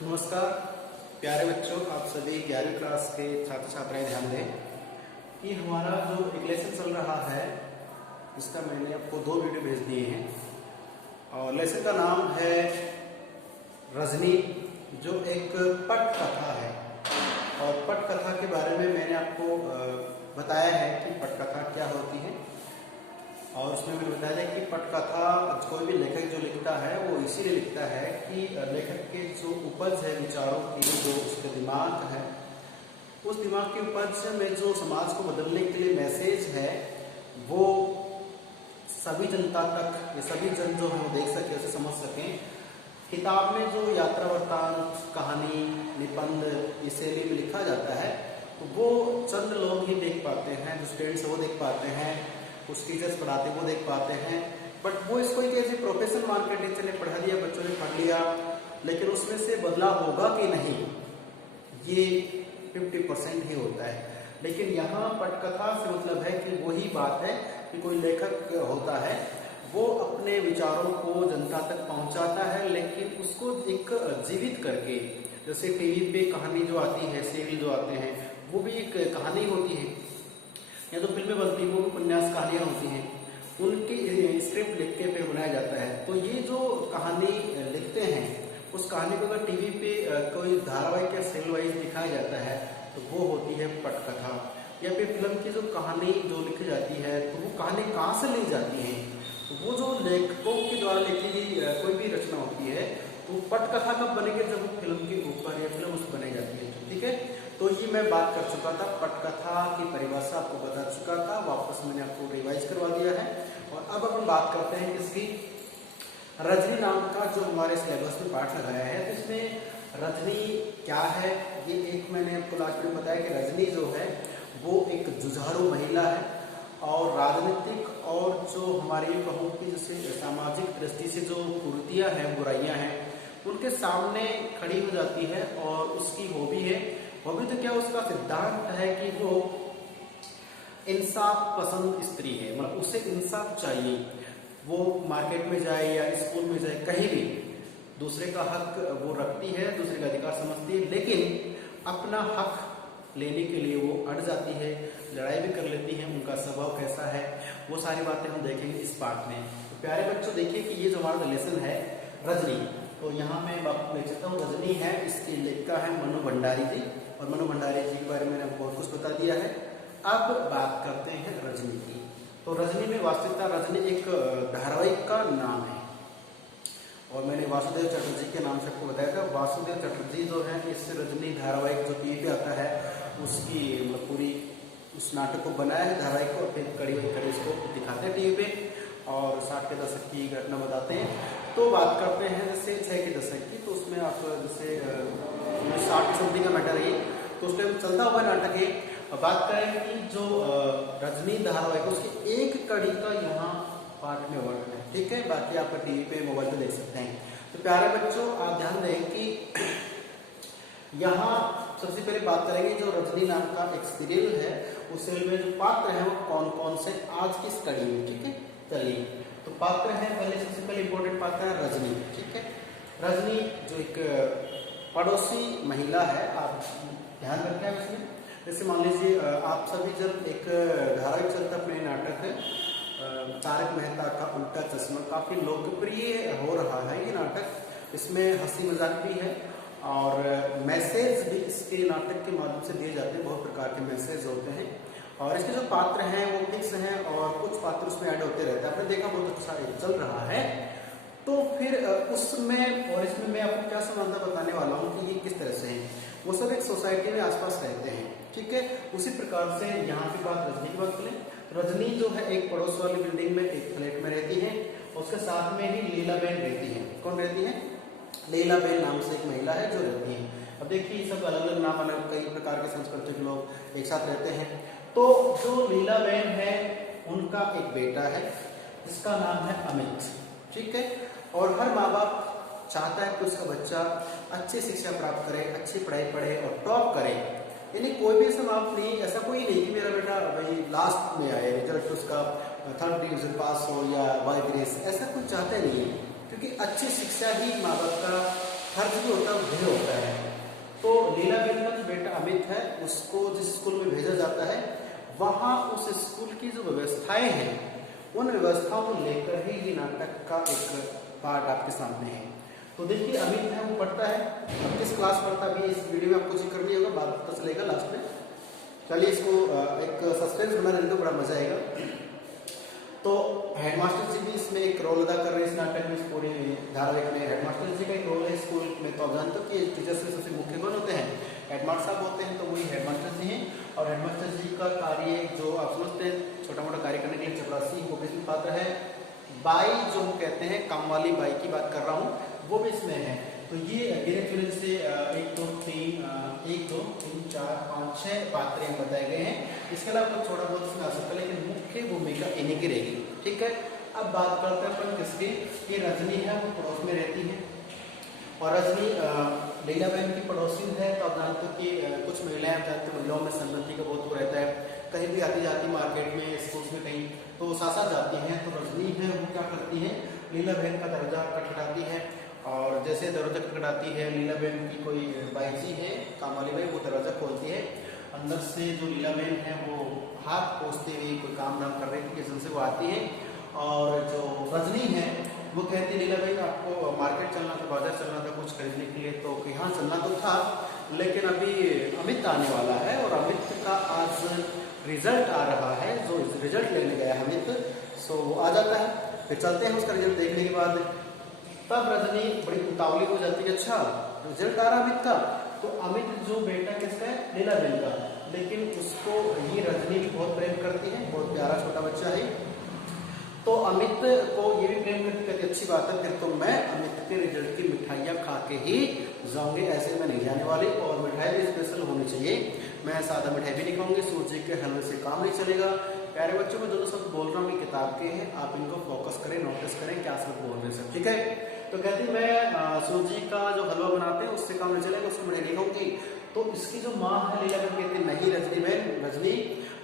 नमस्कार प्यारे बच्चों, आप सभी 11वीं क्लास के छात्र छात्राएं ध्यान दें कि हमारा जो एक लेसन चल रहा है इसका मैंने आपको 2 वीडियो भेज दिए हैं और लेसन का नाम है रजनी, जो एक पट कथा है। और पट कथा के बारे में मैंने आपको बताया है कि पट कथा क्या होती है और उसमें मैंने बताया कि पटकथा कोई भी लेखक जो लिखता है वो इसीलिए लिखता है कि लेखक के जो उपज है विचारों की, जो उसके दिमाग है, उस दिमाग की उपज में जो समाज को बदलने के लिए मैसेज है वो सभी जनता तक, ये सभी जन जो हम देख सके, उसे समझ सकें। किताब में जो यात्रा वृत्तांत, कहानी, निबंध इस शैली में लिखा जाता है तो वो चंद लोग ही देख पाते हैं, जो स्टूडेंट्स वो देख पाते हैं, कुछ टीचर्स पढ़ाते वो देख पाते हैं। बट वो इसको एक ऐसे प्रोफेशन मान के टीचर ने पढ़ा दिया, बच्चों ने पढ़ लिया, लेकिन उसमें से बदलाव होगा कि नहीं ये 50% ही होता है। लेकिन यहाँ पटकथा से मतलब है कि वही बात है कि कोई लेखक होता है, वो अपने विचारों को जनता तक पहुंचाता है, लेकिन उसको एक जीवित करके, जैसे टीवी पे कहानी जो आती है, सीरियल जो आते हैं, वो भी एक कहानी होती है, या तो फिल्में बनती है वो उपन्यास कहानियां होती हैं, उनकी स्क्रिप्ट लिख के फिर बनाया जाता है। तो ये जो कहानी लिखते हैं उस कहानी को अगर टीवी पे कोई धारावाहिक या सीरियल वाइज दिखाया जाता है तो वो होती है पटकथा। या फिर फिल्म की जो कहानी जो लिखी जाती है तो वो कहानी कहाँ से ली जाती है, तो वो जो लेखकों के द्वारा लिखी गई कोई भी रचना होती है तो पटकथा कब बनेगी, जब वो फिल्म के ऊपर या फिल्म उस बनाई जाती है। ठीक है, तो ये मैं बात कर चुका था, पटकथा की परिभाषा आपको बता चुका था, वापस मैंने आपको रिवाइज करवा दिया है। और अब अपन बात करते हैं किसकी, रजनी नाम का जो हमारे सिलेबस में पाठ लगाया है। तो इसमें रजनी क्या है, ये एक मैंने आपको लास्ट में बताया कि रजनी जो है वो एक जुझारू महिला है और राजनीतिक और जो हमारी कहूँ की जैसे सामाजिक दृष्टि से जो कुरीतियाँ हैं, बुराइयाँ हैं, उनके सामने खड़ी हो जाती है। और उसकी हॉबी है, हॉबी तो क्या, उसका सिद्धांत है कि वो इंसाफ पसंद स्त्री है, मतलब उसे इंसाफ चाहिए। वो मार्केट में जाए या स्कूल में जाए, कहीं भी दूसरे का हक वो रखती है, दूसरे का अधिकार समझती है, लेकिन अपना हक लेने के लिए वो अड़ जाती है, लड़ाई भी कर लेती है। उनका स्वभाव कैसा है वो सारी बातें हम देखेंगे इस पाठ में। तो प्यारे बच्चों देखिए कि ये जो हमारा लेसन है रजनी, तो यहाँ मैं आपको ले चलता हूँ। रजनी है, इसकी लेखिका है मनु भंडारी जी, और मनु भंडारी जी के बारे में मैंने बहुत कुछ बता दिया है। अब बात करते हैं रजनी की। तो रजनी में वास्तविकता रजनी एक धारावाहिक का नाम है और मैंने वासुदेव चटर्जी के नाम से आपको बताया था। वासुदेव चटर्जी जो है इस रजनी धारावाहिक जो टीवी पे आता है उसकी पूरी उस नाटक को बनाया है, धारावाहिक को, फिर कड़ी कड़ी उसको दिखाते हैं टीवी पे और 60 के दशक की घटना बताते हैं। तो बात करते हैं जैसे 6 के दशक की, तो उसमें आप जैसे 60 समथिंग का मैटर है, तो उस टाइम चलता हुआ नाटक है। बात करें कि जो रजनी धारावाहिक उसकी एक कड़ी का यहाँ पाठ में वर्णन है। ठीक है, बाकी आप टीवी पे मोबाइल पे देख सकते हैं। तो प्यारे बच्चों आप ध्यान दें कि यहाँ सबसे पहले बात करेंगे जो रजनी नाम का एक सीरियल है, उस सीरियल में जो पात्र हैं वो कौन कौन से आज की इस कड़ी में। ठीक है, चलिए तो पात्र हैं, पहले सबसे पहले इंपॉर्टेंट पात्र है रजनी। ठीक है, रजनी जो एक पड़ोसी महिला है, आप ध्यान रखें इसमें। जैसे मान लीजिए आप सभी जब एक धारावाहिक चलता अपने नाटक है तारक मेहता का उल्टा चश्मा, काफी लोकप्रिय हो रहा है ये नाटक, इसमें हंसी मजाक भी है और मैसेज भी इसके नाटक के माध्यम से दिए जाते हैं, बहुत प्रकार के मैसेज होते हैं। और इसके जो पात्र हैं वो फिक्स हैं और कुछ पात्र उसमें ऐड होते रहते हैं। आपने देखा बहुत अच्छा चल रहा है। तो फिर उसमें और इसमें मैं आपको क्या समानता बताने वाला हूँ कि ये किस तरह से है। वो सब एक सोसाइटी में आसपास रहते हैं। ठीक है, उसी प्रकार से यहाँ की बात रजनी की बात करें, रजनी जो है एक पड़ोस वाली बिल्डिंग में एक फ्लैट में रहती है, उसके साथ में ही लीलाबेन रहती है। कौन रहती है? लीलाबेन नाम से एक महिला है जो रहती है। अब देखिए सब अलग अलग नाम, अलग कई प्रकार के संस्कृति के लोग एक साथ रहते हैं। तो जो लीलाबेन है उनका एक बेटा है जिसका नाम है अमित। ठीक है, और हर माँ बाप चाहता है कि उसका बच्चा अच्छी शिक्षा प्राप्त करे, अच्छी पढ़ाई पढ़े और टॉप करे। यानी कोई भी ऐसा माँ नहीं, ऐसा कोई नहीं कि मेरा बेटा भाई लास्ट में आए, रिजल्ट उसका 3rd डिवीजन पास हो या बाय ग्रेस, ऐसा कुछ चाहते नहीं है, क्योंकि अच्छी शिक्षा ही माँ बाप का हर जगह होता है भय होता है। तो लीलाबेन का जो बेटा अमित है उसको जिस स्कूल में भेजा जाता है वहाँ उस स्कूल की जो व्यवस्थाएं हैं उन व्यवस्थाओं को लेकर ही ये नाटक का एक पार्ट आपके सामने है। तो देखिए अमित है वो पढ़ता है, अब किस क्लास पढ़ता है अभी इस वीडियो में आपको जिक्र नहीं होगा, बाद में पता चलेगा लास्ट में। चलिए इसको एक सस्पेंस बना रहने दो, बड़ा मजा आएगा। तो हेडमास्टर जी भी इसमें एक रोल अदा कर रहे हैं इस नाटक में, इस पूरे धारावाहिक में हेडमास्टर जी का एक रोल है स्कूल में। तो आप जानते हो कि टीचर्स में सबसे मुख्य कौन होते हैं, हेडमास्टर साहब होते हैं, तो वही हेडमास्टर जी हैं। और हेडमास्टर जी का कार्य जो आप समझते हैं छोटा मोटा कार्य करने के लिए चपरासी वो भी इसमें पात्र है। बाई जो हम कहते हैं काम वाली बाई की बात कर रहा हूँ वो भी इसमें है। तो ये गिने चुने से 1 2 3 4 5 6 पात्र बताए गए हैं। इसके अलावा कुछ थोड़ा बहुत इसमें आ सकता है लेकिन मुख्य भूमिका इन्हीं की रहेगी। ठीक है, अब बात करते हैं अपन किसकी, ये रजनी है वो पड़ोस में रहती है और रजनी लीलाबेन की पड़ोसी है। तो आप जानते हो कि कुछ महिलाएं आप जानते हो महिलाओं में संगति का बहुत वो रहता है, कहीं भी आती जाती मार्केट में स्कूल्स में कहीं तो साथ साथ जाती हैं। तो रजनी है वो क्या करती है, लीलाबेन का दरवाजा खटखटाती है और जैसे दरवाजा खटखटाती है लीलाबेन की कोई बाई जी है काम वाली बाई, वो दरवाजा खोलती है। अंदर से जो लीलाबेन है वो हाथ पोंछते हुए कोई काम धाम कर रही थी किचन से वो आती है और जो रजनी है वो कहती है लीलाबेन आपको मार्केट चलना था, बाजार चलना था कुछ खरीदने के लिए। तो यहाँ चलना तो था लेकिन अभी अमित आने वाला है और अमित का आज रिजल्ट आ रहा है, जो रिजल्ट लेने गया है अमित सो वो आ जाता है। फिर चलते हैं उसका रिजल्ट देखने के बाद। तब रजनी बड़ी उतावली हो जाती है, अच्छा रिजल्ट आ रहा अमित का, तो अमित जो बेटा किसका है, लीलाबेन का, लेकिन उसको ये रजनी भी बहुत प्रेम करती है, बहुत प्यारा छोटा बच्चा है। तो अमित को ये भी प्रेम करती, कहती अच्छी बात है फिर तो मैं अमित के रिजल्ट की मिठाइयाँ खा के ही जाऊंगी, ऐसे मैं नहीं जाने वाली और मिठाई भी स्पेशल होनी चाहिए, मैं सादा मिठाई भी नहीं खाऊंगी, सूजी के हलवे से काम नहीं चलेगा। प्यारे बच्चों में दोनों शब्द बोल रहा हूँ ये किताब के हैं, आप इनको फोकस करें, नोटिस करें क्या शब्द बोल रहे हैं सब। ठीक है, तो कहती मैं सूजी का जो हलवा बनाते हैं उससे काम नहीं चलेगा, उसको मिठाई नहीं खाऊंगी। तो इसकी जो माँ है लीलाबेन कहती नहीं रजनी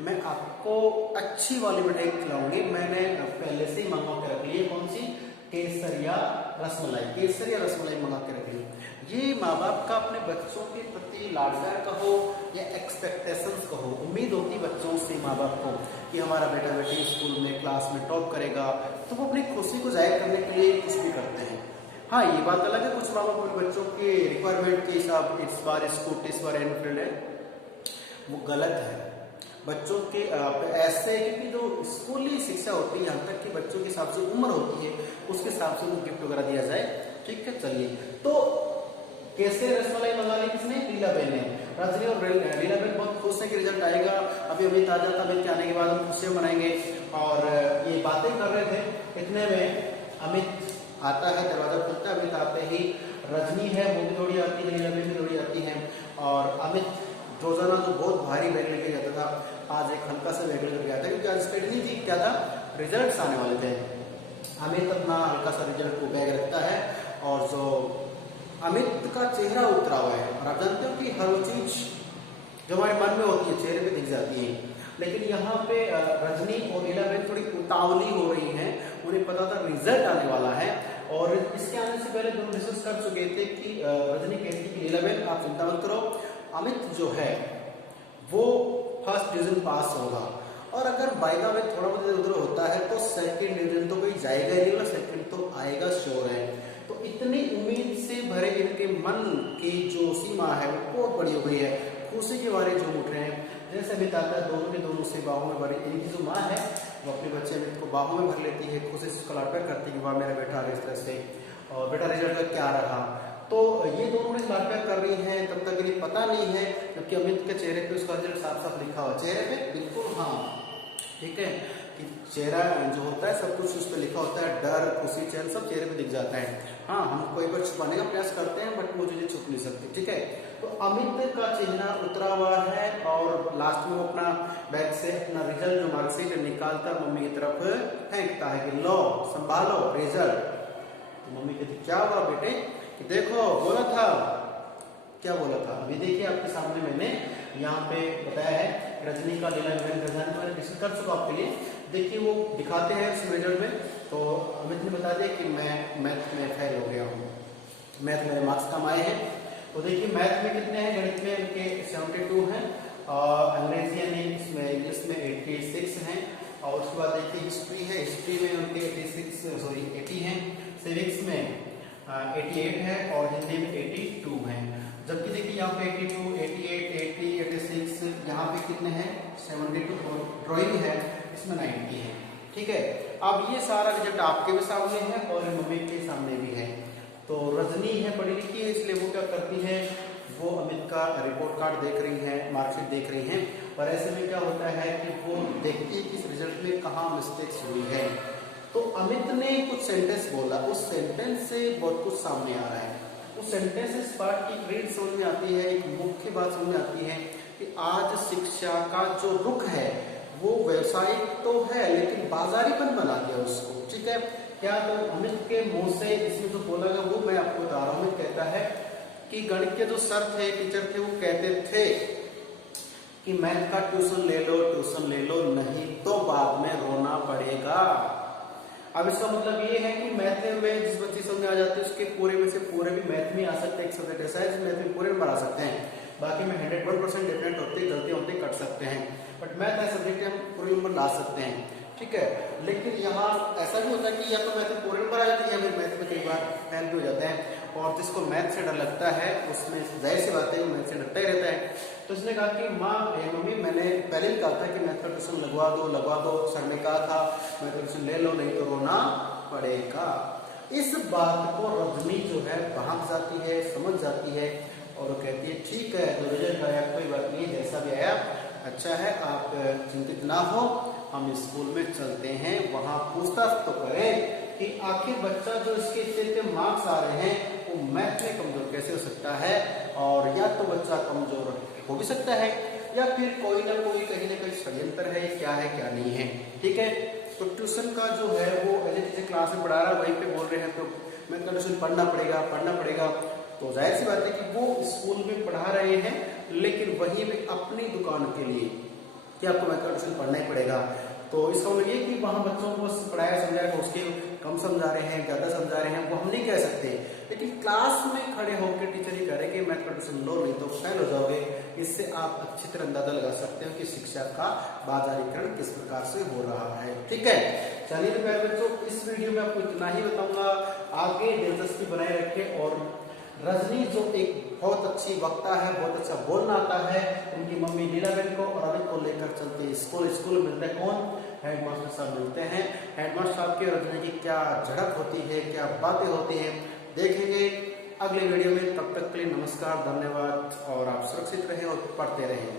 मैं आपको अच्छी वाली मिठाई खिलाऊंगी, मैंने पहले से ही मंगा के रख ली है, कौन सी, केसर या रसमलाई मंगा के रख ली। ये माँ बाप का अपने बच्चों के प्रति लाडप्यार कहो या एक्सपेक्टेशंस कहो, उम्मीद होती बच्चों से माँ बाप को कि हमारा बेटा बेटी स्कूल में क्लास में टॉप करेगा, तो वो अपनी खुशी को जाहिर करने के लिए कुछ भी करते हैं। हाँ ये बात अलग है कुछ माँ बाप अपने बच्चों के रिक्वायरमेंट के हिसाब इस बार स्कूटी इस बार एनफील्ड है, वो गलत है। बच्चों के ऐसे क्योंकि जो स्कूली शिक्षा होती है यहाँ तक कि बच्चों के हिसाब से उम्र होती है उसके हिसाब से उनको गिफ्ट वगैरह दिया जाए। ठीक है, चलिए तो कैसे रसमलाई मंगा ली किसने, लीलाबेन ने। रजनी और लीलाबेन बहुत खुश है कि रिजल्ट आएगा, अभी अमित आ जाता, अमित के आने के बाद हम खुशियां मनाएंगे और ये बातें कर रहे थे। इतने में अमित आता है, दरवाजा खुलता है, अमित आते ही रजनी है वो भी दौड़ी आती है, लीलाबेन भी दौड़ी आती है और अमित रोजाना जो बहुत भारी बैग लेके जाता था आज एक हल्का सा बैग लेकर गया था क्योंकि आज स्टडी थी, क्या था, रिजल्ट्स आने वाले थे। अमित अपना हल्का सा रिजल्ट को बैग रखता है और जो अमित का चेहरा उतरा हुआ है और आप जानते हो कि हर वो चीज जो हमारे मन में होती है चेहरे पे दिख जाती है, लेकिन यहाँ पे रजनी और लीलाबेन थोड़ी उतावली हो रही हैं, उन्हें पता था रिजल्ट आने वाला है और इसके आने से पहले दोनों डिस्कस कर चुके थे कि रजनी कहती कि लीलाबेन आप चिंता मत करो, अमित जो है वो फर्स्ट डिवीजन पास होगा और अगर बाय द वे थोड़ा बहुत इधर होता है तो सेकंड डिवीजन तो कोई जाएगा ही नहीं, सेकंड तो आएगा श्योर है। तो इतनी उम्मीद से भरे इनके मन की जो सीमा है वो बहुत बड़ी हो गई है, खुशी के बारे झूम उठ रहे हैं। जैसे अमित आता है दोनों के दोनों से बाहों में भरे, इनकी जो माँ है वो अपने बच्चे अमित को बाहों में भर लेती है, खुशी से लाडप्यार करती है कि वाह मेरा बेटा आ रहा इस तरह से और बेटा रिजल्ट का क्या रहा। तो ये दोनों ने लाडप्यार कर रही हैं, तब तक इन्हें पता नहीं है जबकि अमित के चेहरे पे उसका रिजल्ट साफ साफ लिखा हुआ, चेहरे पे बिल्कुल हाँ ठीक है कि चेहरा जो होता है सब कुछ उस पर लिखा होता है, डर खुशी चैन सब चेहरे पे दिख जाता है। हाँ हम कोई बार छुपाने का प्रयास करते हैं बट वो चीजें छुप नहीं सकती। ठीक है, तो अमित का चेहरा उतरा हुआ है और लास्ट में वो अपना बैग से अपना रिजल्ट जो मार्कशीट निकालता मम्मी की तरफ फेंकता है कि लो संभालो रिजल्ट। तो मम्मी कहती क्या हुआ बेटे, कि देखो बोला था, क्या बोला था, अभी देखिए आपके सामने मैंने यहाँ पे बताया है रजनी का लीलाबेन का मैंने डिस्कस कर चुका आपके लिए, देखिए वो दिखाते हैं उस रिजल्ट में। तो अमित ने बता दिया कि मैं मैथ में फेल हो गया हूँ। मैथ मेरे मार्क्स कम आए हैं। तो देखिए मैथ में कितने हैं, गणित में इनके 72 हैं, और अंग्रेजी यानी इसमें इंग्लिश में 86 हैं, और उसके बाद देखिए हिस्ट्री है, हिस्ट्री में उनके 80 हैं, सिविक्स में 88 है, और हिंदी में 82 हैं। जबकि देखिए यहाँ पे 82, 88, 80, 86, यहाँ पे कितने हैं 72, और ड्राइंग है इसमें 90 है। ठीक है, अब ये सारा रिजल्ट आपके भी सामने है और मम्मी के सामने भी है। तो रजनी है, पढ़ी लिखी है, इसलिए वो क्या करती है, वो अमित का रिपोर्ट कार्ड देख रही है, मार्कशीट देख रही है, और ऐसे में क्या होता है कि वो देखती है कि इस रिजल्ट में कहाँ मिस्टेक्स हुई है। तो अमित ने कुछ सेंटेंस बोला, उस सेंटेंस से बहुत कुछ सामने आ रहा है। उस सेंटेंस इस बात की रीड समझ में आती है, एक मुख्य बात समझ में आती है कि आज शिक्षा का जो रुख है वो व्यवसायिक तो है लेकिन बाजारीपन बना दिया उसको। ठीक है, क्या तो अमित के मुंह से इसमें जो बोला गया वो मैं आपको बता रहा हूँ। अमित कहता है कि गणित के जो सर थे, टीचर थे, वो कहते थे कि मैथ का ट्यूशन ले लो, नहीं तो बाद में रोना पड़ेगा। अब इसका मतलब ये है कि मैथ में जिस बच्चे समझ आ जाते हैं उसके पूरे में से पूरे भी मैथ में आ सकते हैं। एक सब्जेक्ट ऐसा है जिस मैथ में पूरे नंबर आ सकते हैं, बाकी में 101% डिफरेंट होते, गलतियां होती, कट सकते हैं, बट मैथ ऐसा सब्जेक्ट हम पूरे नंबर ला सकते हैं। ठीक है, लेकिन यहाँ ऐसा भी होता है कि या तो मैथ में पूरे नंबर आ जाते हैं या फिर मैथ में कई बार फेल भी हो जाते हैं, और जिसको मैथ से डर लगता है उसमें जाहिर सी बात है मैथ से डरता ही रहता है। तो उसने कहा कि मम्मी मैंने पहले ही कहा था कि मैथ का ट्यूशन लगवा दो, सर ने कहा था मैथ का ट्यूशन ले लो, नहीं तो रोना पड़ेगा। इस बात को रजनी जो है भाग जाती है, समझ जाती है, और वो कहती है ठीक है, जो रिजल्ट आया कोई बात नहीं, जैसा भी आया अच्छा है, आप चिंतित ना हो, हम स्कूल में चलते हैं, वहां पूछताछ तो करें कि आखिर बच्चा जो इसके इतने मार्क्स आ रहे हैं वो मैथ में कमजोर कैसे हो सकता है, और या तो बच्चा कमजोर हो भी सकता है या फिर कोई ना कोई कहीं ना कहीं षड्यंत्र है क्या नहीं है। ठीक है, तो ट्यूशन का जो है वो जैसे क्लास में पढ़ा रहा है वहीं पे बोल रहे हैं तो मैं ट्यूशन पढ़ना पड़ेगा। तो जाहिर सी बात है कि वो स्कूल में पढ़ा रहे हैं लेकिन वहीं पे अपनी दुकान के लिए कि आपको मैथ का ट्यूशन पढ़ना ही पड़ेगा। तो इसका मतलब ये कि वहाँ बच्चों को पढ़ाया समझाया तो उसके कम समझा रहे हैं, ज्यादा समझा रहे हैं, वो हम नहीं कह सकते, लेकिन क्लास में खड़े होकर टीचर ही करेंगे मैथ का ट्यूशन लो, नहीं तो फेल हो जाओगे। इससे आप अच्छी तरह अंदाजा लगा सकते हो कि शिक्षा का बाजारीकरण किस प्रकार से हो रहा है। ठीक है, चलिए तो प्यारे बच्चों, इस वीडियो में आपको इतना ही बताऊंगा, आगे दिलचस्पी बनाए रखें। और रजनी जो एक बहुत अच्छी वक्ता है, बहुत अच्छा बोलना आता है, उनकी मम्मी नीलाबेन को और अमित को लेकर चलते हैं स्कूल मिलते हैं कौन, हेडमास्टर साहब मिलते हैं। हेडमास्टर साहब की रजनी की क्या झड़प होती है, क्या बातें होती हैं, देखेंगे अगले वीडियो में। तब तक के लिए नमस्कार, धन्यवाद, और आप सुरक्षित रहें और पढ़ते रहें।